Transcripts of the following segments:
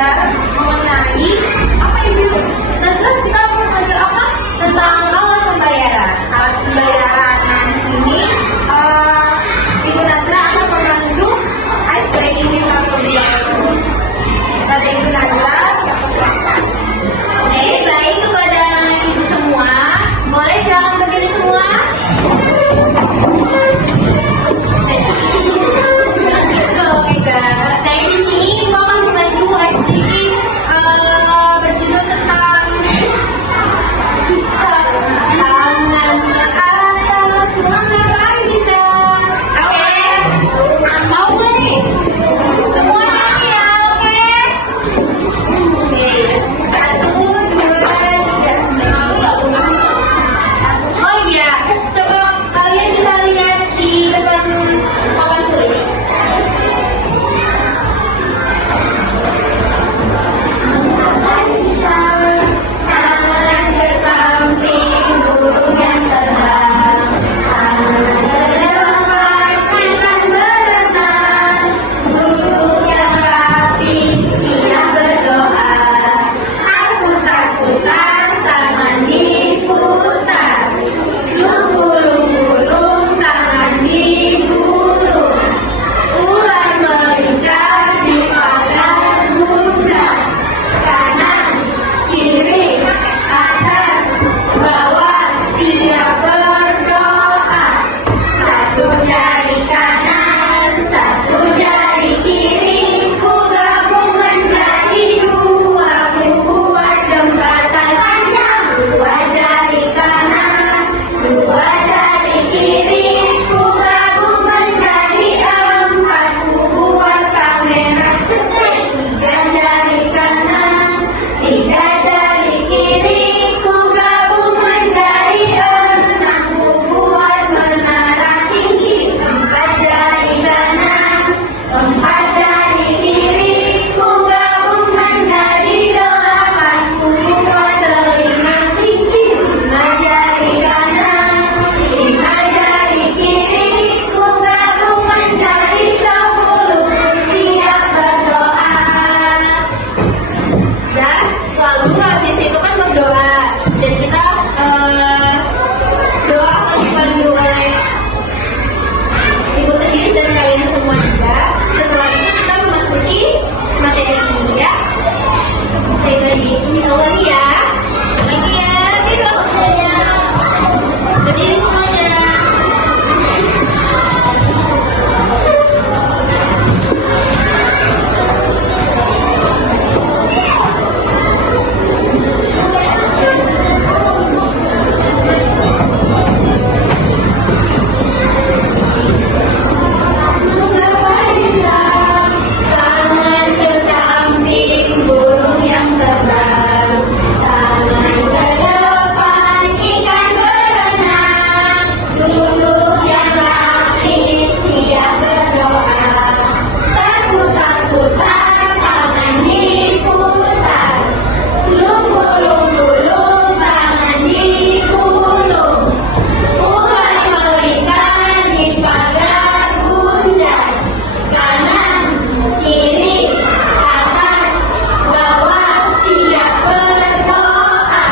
belajar mengenai apa itu? Nah, kita mau belajar apa? Tentang alat pembayaran. Alat pembayaran. Nah, di sini Ibu Nadra akan memandu ice breaking kita terlebih dahulu. Pada Ibu Nadra, silakan. Oke, baik kepada anak-anak ibu semua. Boleh silakan berdiri semua. Nah, di sini ibu akan membantu ice breaking berjudul tentang tangan ke atas melangkah kita. Oke, Mau gak nih? Semuanya nih ya, oke? oke. 1, 2, 3. Oh iya, coba kalian bisa lihat di depan papan tulis. Tangan ke samping, burung yang terbang. Tangan ke depan, ikan berenang. Burung yang rapi, siap berdoa. Takut-takutan, tangan diputar. Gulung-gulung, tangan digulung. Ular melingkar di pagar bunda. Kanan, kiri, atas, bawah, siap berdoa. Satu jari kanan, satu jari kiri, ku gabung menjadi dua, ku buat jembatan panjang. Dua jari kanan, dua jari kiri, ku gabung menjadi empat, ku buat kamera cetek. Tiga jari kanan, tiga jari kiri, ku gabung menjadi enam, ku buat menara tinggi. Empat jari kanan, empat jari kiri, ku gabung menjadi delapan, ku buat telinga kelinci. Lima jari kanan, lima jari kiri, ku gabung menjadi 10, ku siap berdoa. Dan lalu habis itu kan berdoa, dan kita doa harus dipandu oleh ibu sendiri dan kalian semua juga. Setelah itu kita memasuki materi ini ya. Oke, baik, insya Allah ya. Lagi ya, tidur semuanya. Berdiri semuanya. Tangan ke samping, burung yang terbang. Tangan ke depan, ikan berenang. Duduk yang rapi, siap berdoa. Takut-takutan, tangan diputar. Gulung-gulung, tangan digulung. Ular melingkar di pagar bunda. Kanan, kiri, atas, bawah, siap berdoa.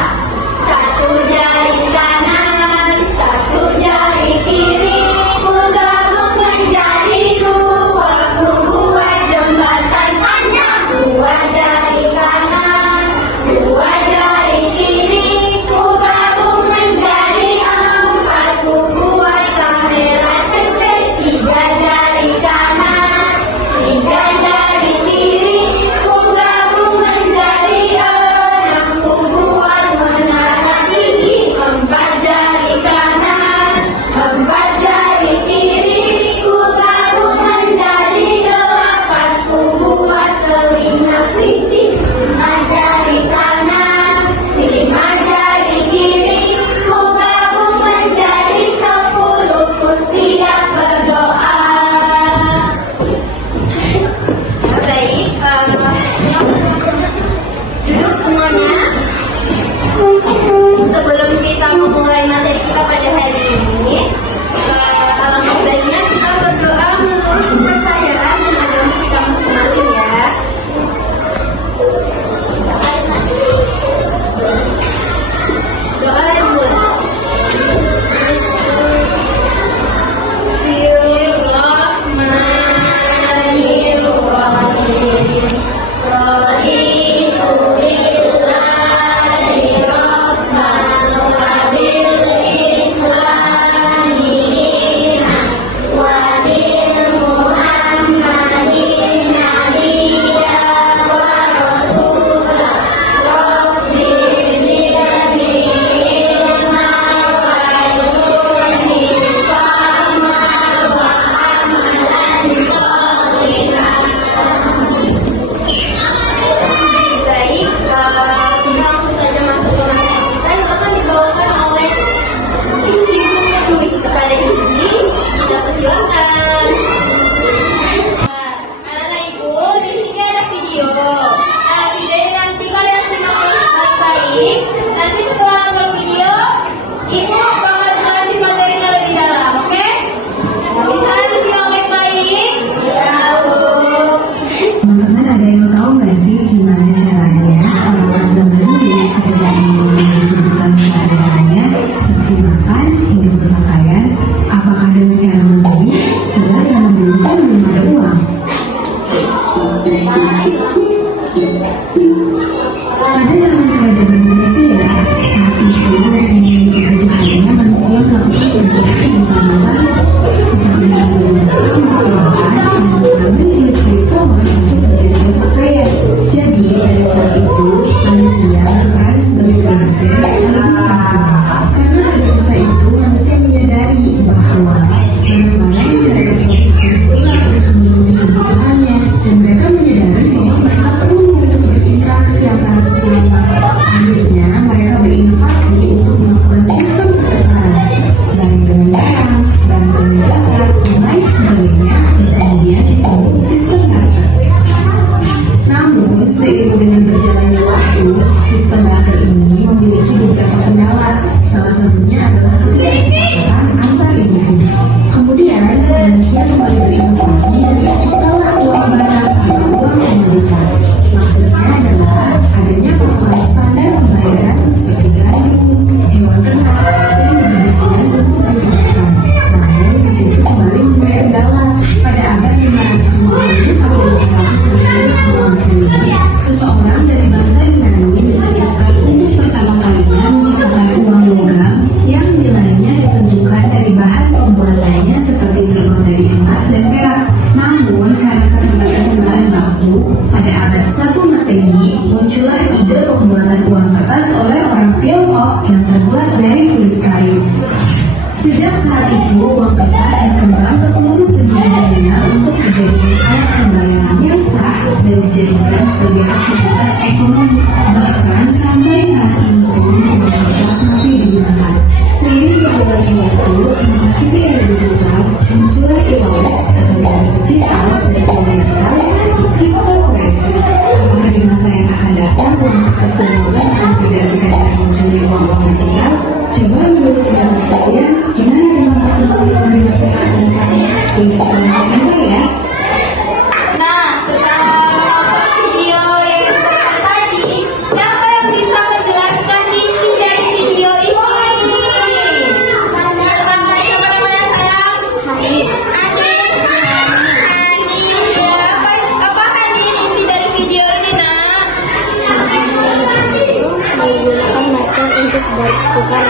Satu jari kanan, satu jari kiri, ku gabung menjadi dua, ku buat jembatan panjang. Dua jari kanan, dua jari kiri, ku gabung menjadi empat, ku buat kamera cetek. Tiga jari kanan, tiga jari kiri, ku gabung menjadi enam, ku buat menara tinggi. Empat jari kanan, empat jari kiri, ku gabung menjadi delapan, ku buat telinga kelinci. Lima jari kanan, lima jari kiri, ku gabung menjadi 10, ku siap berdoa. Baik, duduk semuanya. Sebelum kita memulai materi kita pada hari ini, alangkah baiknya kita berdoa menurut kepercayaan dan agama kita masing-masing ya. Pada zaman peradaban manusia, saat itu untuk memenuhi kebutuhannya manusia melakukan kebutuhan utama seperti mengambil electric power untuk menjadikan pakaian. Jadi pada saat itu manusia berperan sebagai produsen sekaligus konsumen. Karena pada masa itu manusia menyadari bahwa barang-barang yang mereka produksi itulah untuk memenuhi kebutuhannya, dan mereka menyadari bahwa mereka perlu untuk berinteraksi antara sesama. Akhirnya mereka berinovasi untuk melakukan sistem pertukaran barang dengan barang, barang dengan jasa, dan lain sebagainya, dan kemudian disebut sistem barter. Namun, seiring dengan berjalannya waktu, sistem barter ini memiliki beberapa kendala. Salah satunya adalah ketidaksepakatan antar individu. Kemudian, manusia kembali berinovasi dan terciptalah uang barang atau uang komoditas. Maksudnya adalah adanya patokan standar pembayaran seperti gandum, hewan ternak, dan biji-bijian untuk diperlukan. Namun, di situ kembali mempunyai kendala. Pada abad 550 sampai 550 sebelum Masehi, seseorang dari bangsa Yunani mencetuskan untuk pertama kalinya menciptakan uang logam yang nilainya ditentukan dari bahan pembuatannya seperti terbuat dari emas dan perak. Namun, karena keterbatasan bahan baku, pada abad 1 Masehi muncullah ide pembuatan uang kertas oleh orang Tiongkok yang terbuat dari kulit kayu. Sejak saat itu, uang kertas berkembang ke seluruh penjuru dunia untuk dijadikan alat pembayaran yang sah dan dijadikan sebagai aktivitas ekonomi. Bahkan sampai saat ini pun uang kertas masih digunakan. Seiring berjalannya waktu, memasuki era digital, muncullah e-wallet atau uang digital dan uang digital seperti cryptocurrency. Apakah di masa yang akan datang uang kertas dan logam akan tergantikan dengan munculnya uang digital? Coba menurut pendapat kalian, gimana tentang perkembangan di masa yang akan datang? Tulis di kolom komentar ya. Nah, setelah menonton video yang dibagikan tadi, siapa yang bisa menjelaskan inti dari video ini? Siapa namanya sayang? Hanif. Hanif ya. Apa Hanif inti dari video ini nak? Menggunakan motor untuk bertukar.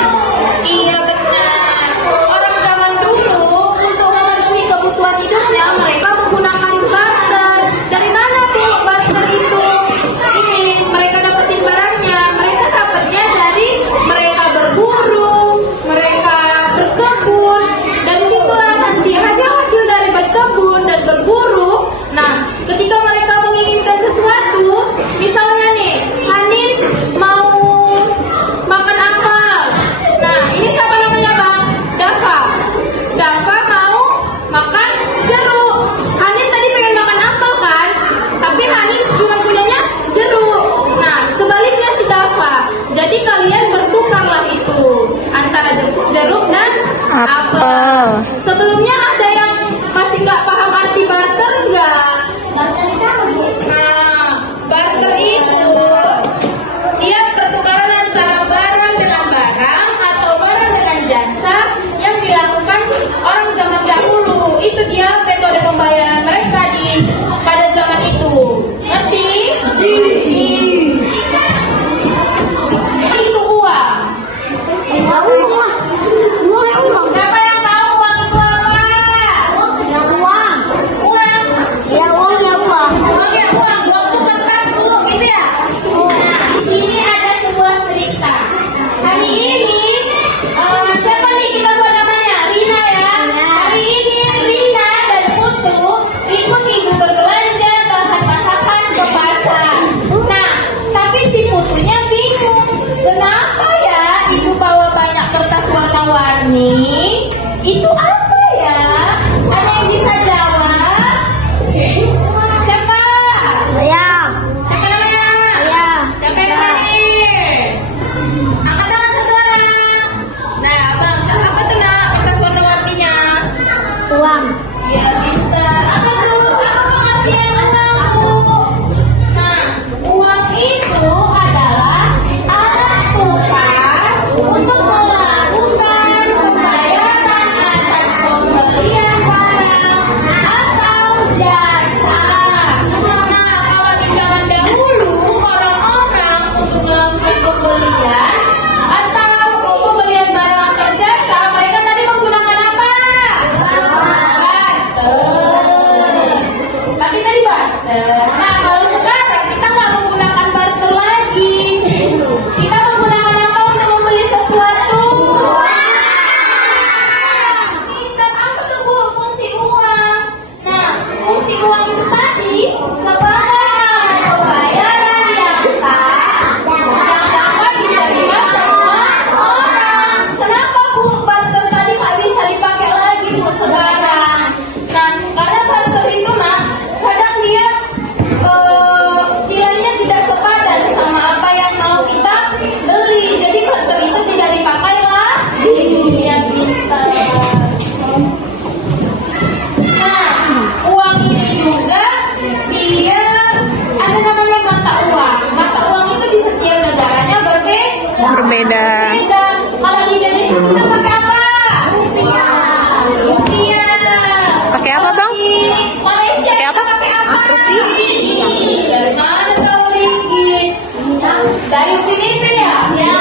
Iya benar. Orang zaman dulu untuk memenuhi kebutuhan hidupnya mereka menggunakan barter. Dari mana tuh barter itu? Ini mereka dapetin barangnya. Mereka dapatnya dari mereka berburu, mereka berkebun. Dan situlah nanti hasil-hasil dari berkebun dan berburu. Nah, ketika mereka menginginkan sesuatu, misalnya nih, Hanif mau makan apel. Nah, ini siapa namanya bang? Dafa. Dafa mau makan jeruk. Hanif tadi pengen makan apel kan? Tapi Hanif cuma punyanya jeruk. Nah, sebaliknya si Dafa. Jadi kalian bertukarlah itu antara jeruk dan apel. Sebelumnya ada yang masih nggak paham arti barter nggak? Nah, barter itu dia pertukaran antara barang dengan barang atau barang dengan jasa yang dilakukan orang zaman dahulu. Itu dia metode pembayaran mereka pada zaman itu. Ngerti? Itu uang. Siapa yang tahu uang itu apa? Uang itu kertas bu, gitu ya? Nah, di sini ada sebuah cerita. Hari ini, siapa nih kita buat namanya? Rina ya? Hari ini Rina dan Putu ikut ibu berbelanja bahan masakan ke pasar. Nah, tapi si Putunya bingung. Kenapa ya ibu bawa banyak kertas warna-warni? Itu apa ya? Ada yang bisa jawab? Siapa? Siapa namanya? Siapa yang hadir? Angkat tangan satu orang. Nah, abang, apa tuh nak kertas warna-warninya? Iya, pintar. Apa tuh? Apa pengertian uang bu? Nah, uang itu adalah alat tukar untuk melakukan pembayaran antar Beda. Beda. Kalau di Indonesia kita pakai apa? Rupiah. Pakai apa, Bang? Di Malaysia Pakai apa? kita pakai apa? Rupiah. Dari mana tahu ringgit? Dari Filipina ya? Ya.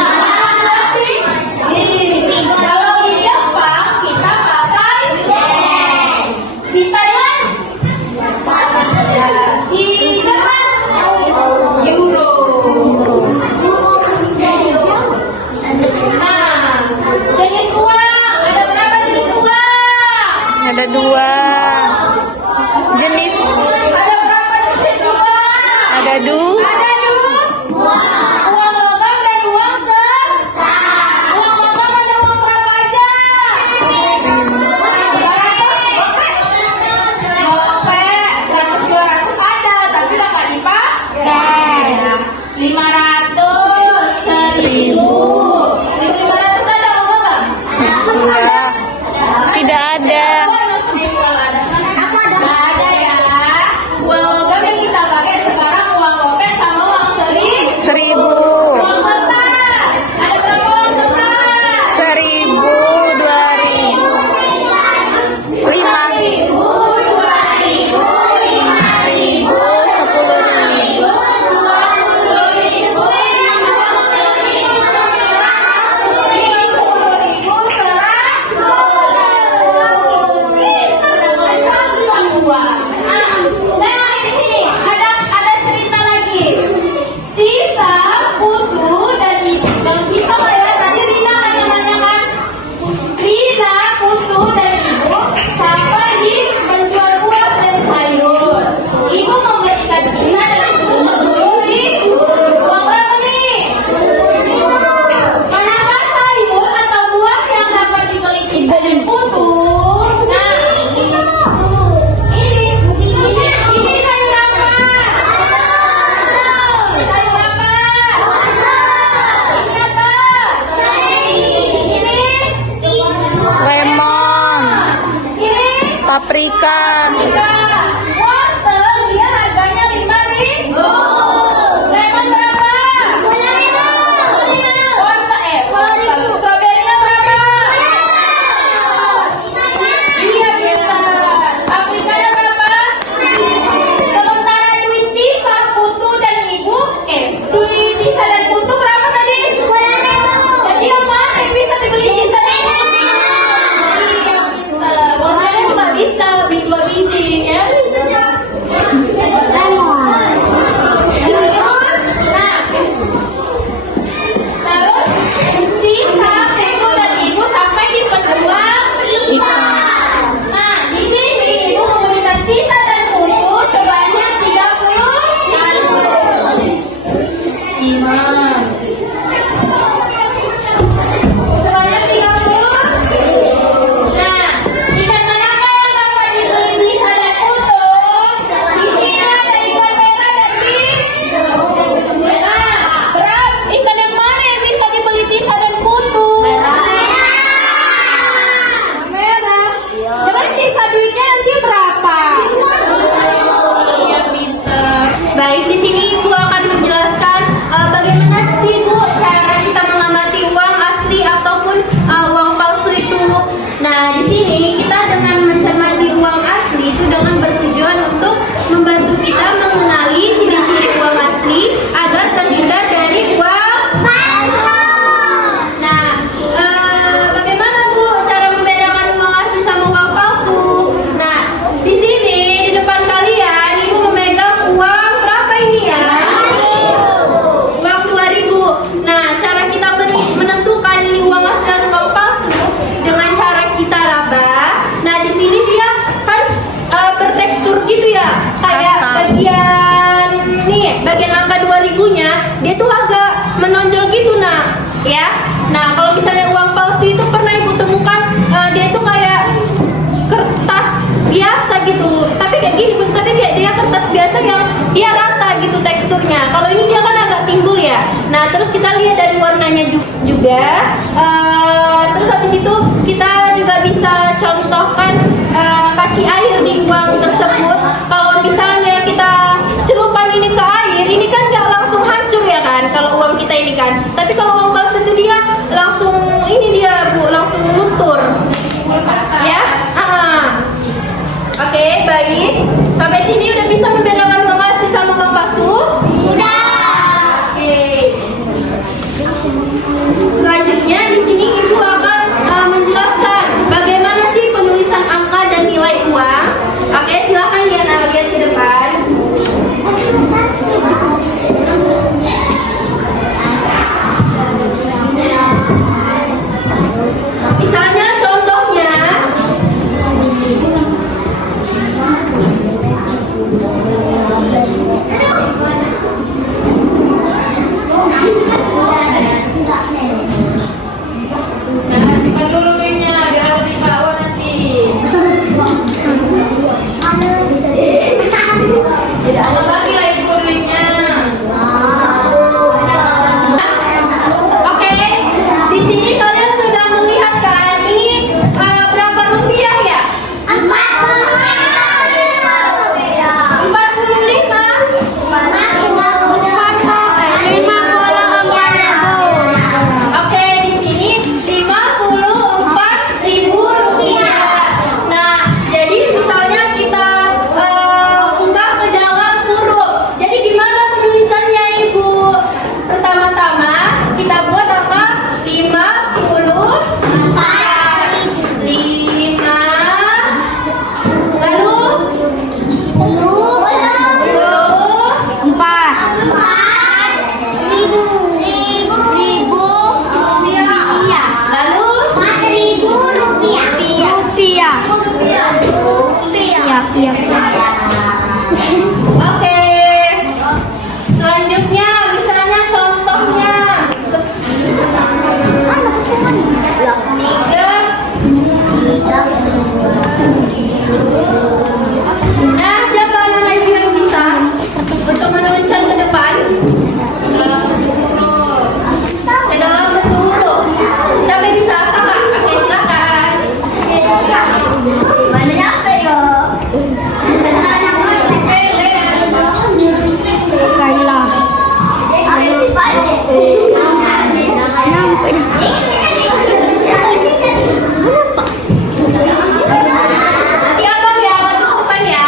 Kalau di Jepang kita pakai yen. Di Thailand? Di Jerman? Euro. Nah, jenis uang ada berapa jenis uang? Ada 2 jenis. Ada berapa jenis uang? Ada Ada uang logam dan uang kertas. Uang logam ada uang berapa aja? 200, 100, 200 ada, tapi udah nggak dipakai. 500, 1000, 1500 ada uang logam? Enggak. Tidak ada. Nggak ada ya. Uang logam yang kita pakai sekarang uang gopek sama uang 1000. Uang kertas. Ada berapa uang kertas? 1000, 2000, 5.000, 10.000. Ada cerita lagi. Tisa, Putu, dan bisa nggak ya? Tadi Rina namanya kan? Rina, Putu, dan Ibu sampai di menjual buah dan sayur. Ibu memberikan Tisa dan Putu 10.000. Uang berapa nih? Manakah sayur atau buah yang dapat dibeli Tisa dan Putu? Nah, ini sayur apa? Sayur apa? Ini apa? Lemon, Ini paprika. wortel, dia harganya 5.000. Lemon berapa? Wortel, stroberinya berapa? Iya, pintar. Paprikanya berapa? Sementara duit Tisa, Putu, dan Ibu, duit Tisa dan Putu berapa tadi? 10.000. Jadi yang mana yang bisa dibeli Tisa dan Putu? Iya, pintar. Warnanya nggak bisa, beli 2 biji, ya. Terus Tisa, Putu, dan Ibu sampai di penjual ikan. Nah, di sini Ibu memberikan Tisa dan Putu sebanyak 30 iman. Sebanyak 30. Nah, ikan manakah yang dapat dibeli Tisa dan Putu? Di sini ada ikan merah dan merah. Ikan yang mana yang bisa dibeli Tisa dan Putu? Merah. Terus sisa duitnya nanti berapa? Iya, pintar. Baik, di sini Ibu akan menjelaskan bagaimana sih Bu cara kita mengamati uang asli ataupun uang palsu itu. Nah, di sini kita dengan mencermati uang asli itu dengan bertujuan untuk membantu kita mengenali ciri-ciri uang asli agar terhindar dari uang palsu. Nah, bagaimana Bu cara membedakan uang asli sama uang palsu? Nah, di sini di depan kalian Ibu memegang uang berapa ini ya? Uang 2.000. Nah, cara kita menentukan ini uang asli atau uang palsu dengan cara kita raba. Nah, di sini dia kan bertekstur gitu ya, kayak Kasar. bagian nih, bagian angka 2.000-nya dia tuh agak menonjol gitu, nah, ya. Nah, kalau misalnya uang palsu itu pernah Ibu temukan dia tuh kayak kertas biasa gitu, tapi kayak gini Bu, tapi kayak dia kertas biasa yang dia rata gitu teksturnya. Kalau ini dia kan agak timbul ya. Nah, terus kita lihat dari warnanya juga. Terus habis itu kita juga bisa contohkan kasih air di uang tersebut. Kalau misalnya kita celupkan ini ke air, ini kan nggak langsung hancur ya kan kalau uang kita ini kan. Tapi kalau uang palsu itu dia baik? Sampai sini udah bisa membedakan uang asli sama uang palsu? Sudah. Oke. Selanjutnya di sini Ibu akan menjelaskan bagaimana sih penulisan angka dan nilai uang. Oke, silakan Diana lihat ke depan. Misalnya contohnya Nah, simpan dulu duitnya biar aku dibawa nanti. Tidak ada lagi lah ibu duitnya. Oke, di sini kalian sudah melihat kan ini berapa rupiah ya? 45. Oke, di sini 54.000 rupiah. Nah, jadi misalnya kita ubah ke dalam huruf. Jadi gimana penulisannya Ibu? Pertama-tama kita buat apa? 54. 5. Lalu 4.000. Oke. Selanjutnya misalnya contohnya 3. Nah, siapa anak ibu yang bisa untuk menuliskan ke depan? Ke dalam bentuk huruf. Siapa yang bisa? Kakak. Oke, silakan. Mana nyampe yo? Nanti abang ya, mau cukupkan ya.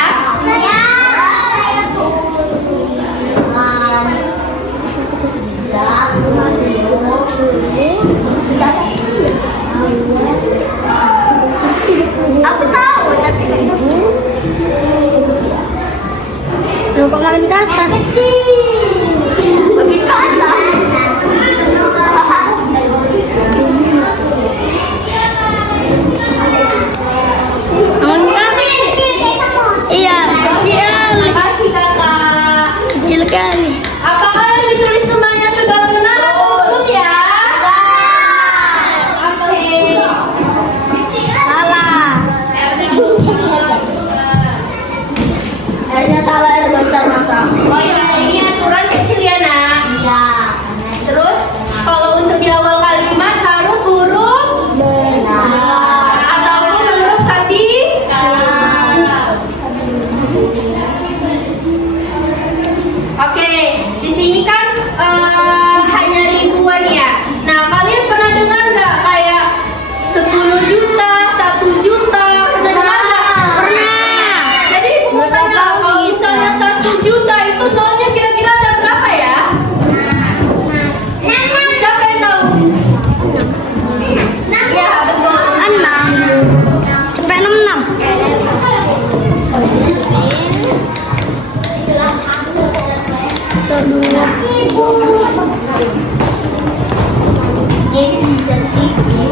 Aku tahu tapi lu kok makin ke atas? Makin ke atas. Iya, kecil. Makasih kakak. Kecil kali. Apakah yang ditulis semuanya sudah benar atau belum ya? Oke. Salah. Hanya salah yang besar masa. Oh iya, ini aturan kecil ya nak. Iya. Terus kalau untuk di awal kalimat harus huruf Besar. ataupun huruf tadi. Oke, di sini kan hanya ribuan ya. Nah, kalian pernah dengar nggak kayak 10 juta, 1 juta? Pernah dengar nggak? Pernah. Jadi ibu mau tanya, kalau misalnya 1 juta itu nolnya kira-kira ada berapa ya? Siapa yang tahu? Iya, betul. 6. Sampai 66.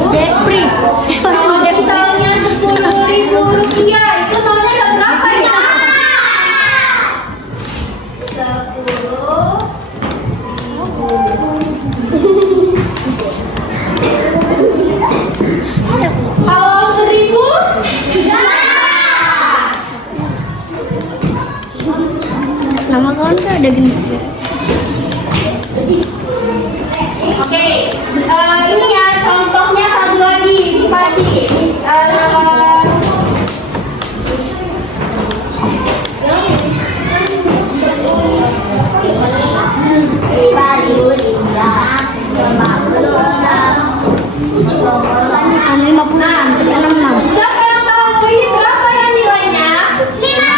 Jepri. Kalau misalnya 10.000 rupiah itu nolnya ada berapa ya? 10. Kalau 1.000? Nama kawan tuh ada gini. Oke, ini ya contohnya satu lagi dikasih. Nah, 56. Siapa yang tahu ini berapa ya nilainya? 5.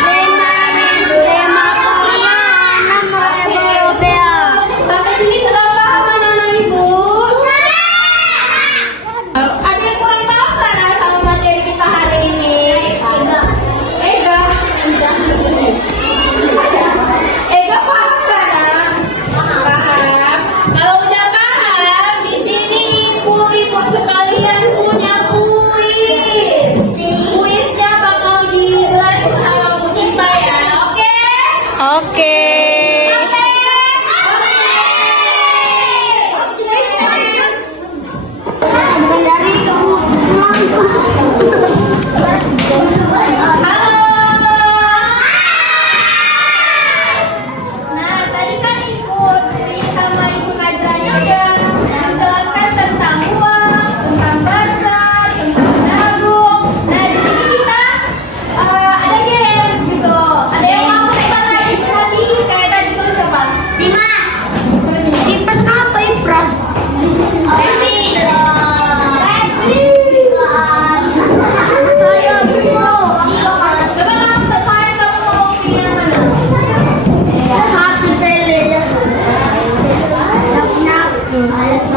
Alat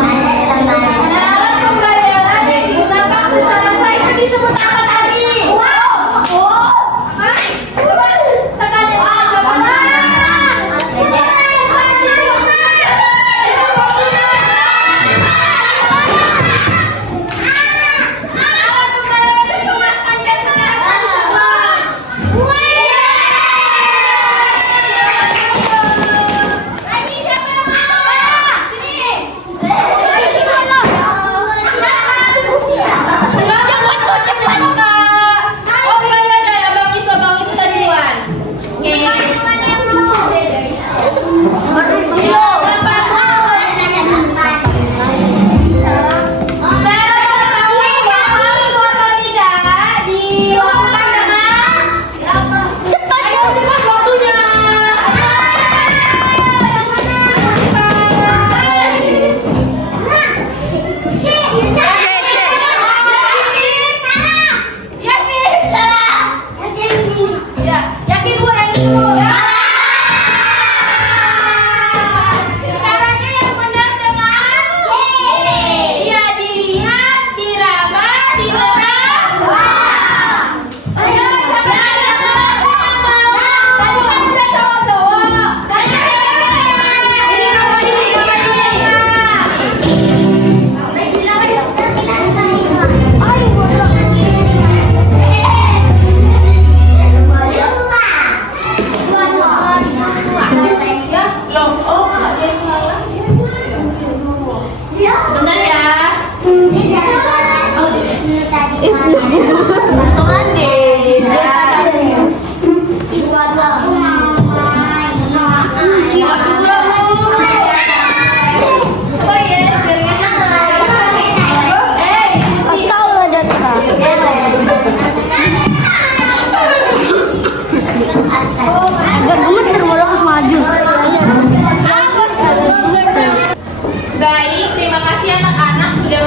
pembayaran yang digunakan secara sah itu disebut apa tadi? Yakin Bu, yakin Bu. Caranya yang benar dengan iya, dilihat, diraba, diterang. Ayo, Sebentar ya. Kasih tahu lo data. Agak gemeter mau harus maju. Baik, terima kasih anak-anak sudah